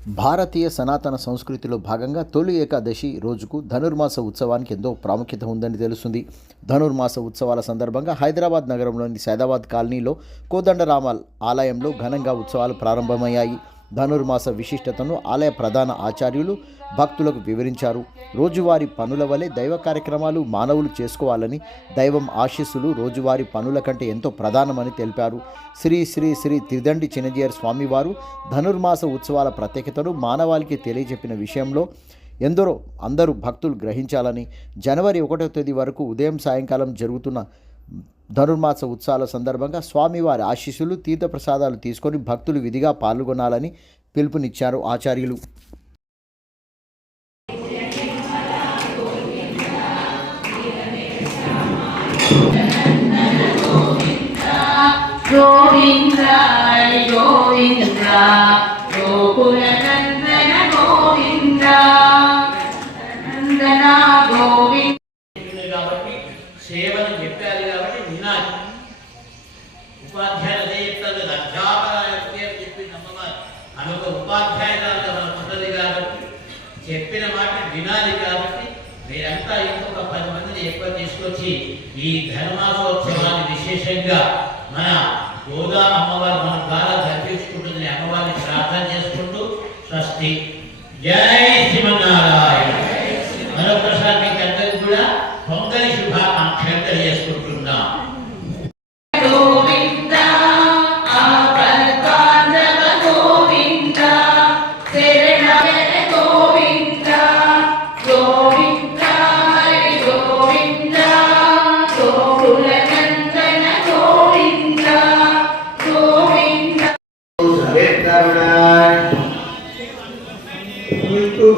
భారతీయ సనాతన సంస్కృతిలో భాగంగా తొలి ఏకాదశి రోజుకు ధనుర్మాస ఉత్సవానికి ఎంతో ప్రాముఖ్యత ఉందని తెలుస్తుంది. ధనుర్మాస ఉత్సవాల సందర్భంగా హైదరాబాద్ నగరంలోని సైదాబాద్ కాలనీలో కోదండరామల్ ఆలయంలో ఘనంగా ఉత్సవాలు ప్రారంభమయ్యాయి. ధనుర్మాస విశిష్టతను ఆలయ ప్రధాన ఆచార్యులు భక్తులకు వివరించారు. రోజువారీ పనుల వలె దైవ కార్యక్రమాలు మానవులు చేసుకోవాలని, దైవం ఆశీస్సులు రోజువారీ పనుల కంటే ఎంతో ప్రధానమని తెలిపారు. శ్రీ శ్రీ శ్రీ త్రిదండి చిన్నజీయర్ స్వామివారు ధనుర్మాస ఉత్సవాల ప్రత్యేకతను మానవాళికి తెలియజెప్పిన విషయంలో అందరూ భక్తులు గ్రహించాలని, జనవరి 1వ తేదీ వరకు ఉదయం సాయంకాలం జరుగుతున్న ధనుర్మాస ఉత్సవాల సందర్భంగా స్వామివారి ఆశీస్సులు తీర్థప్రసాదాలు తీసుకొని భక్తులు విధిగా పాల్గొనాలని పిలుపునిచ్చారు ఆచార్యులు. సేవని చెప్పారు కాబట్టి వినాలి. ఉపాధ్యాయులు అదే చెప్తారు కదా, అధ్యాపకులు చెప్పి నమ్మవాలి. అదొక ఉపాధ్యాయురాలు ఉంటుంది కాబట్టి చెప్పిన మాట వినాలి. కాబట్టి మీరంతా ఇంకొక 10 మందిని ఎక్కువ తీసుకొచ్చి ఈ ధర్మాసోత్సవాన్ని విశేషంగా మన గోదా అమ్మవారు మన ద్వారా జరిపించుకుంటుంది. అమ్మవారిని ప్రార్థన చేసుకుంటూ స్వస్తి. జై శ్రీమన్నారాయణ. మరొకసారి మీకు అందరికీ కూడా పొంగలి శుభాకాంక్షలు తెలియజేసుకుంటున్నాం. Itu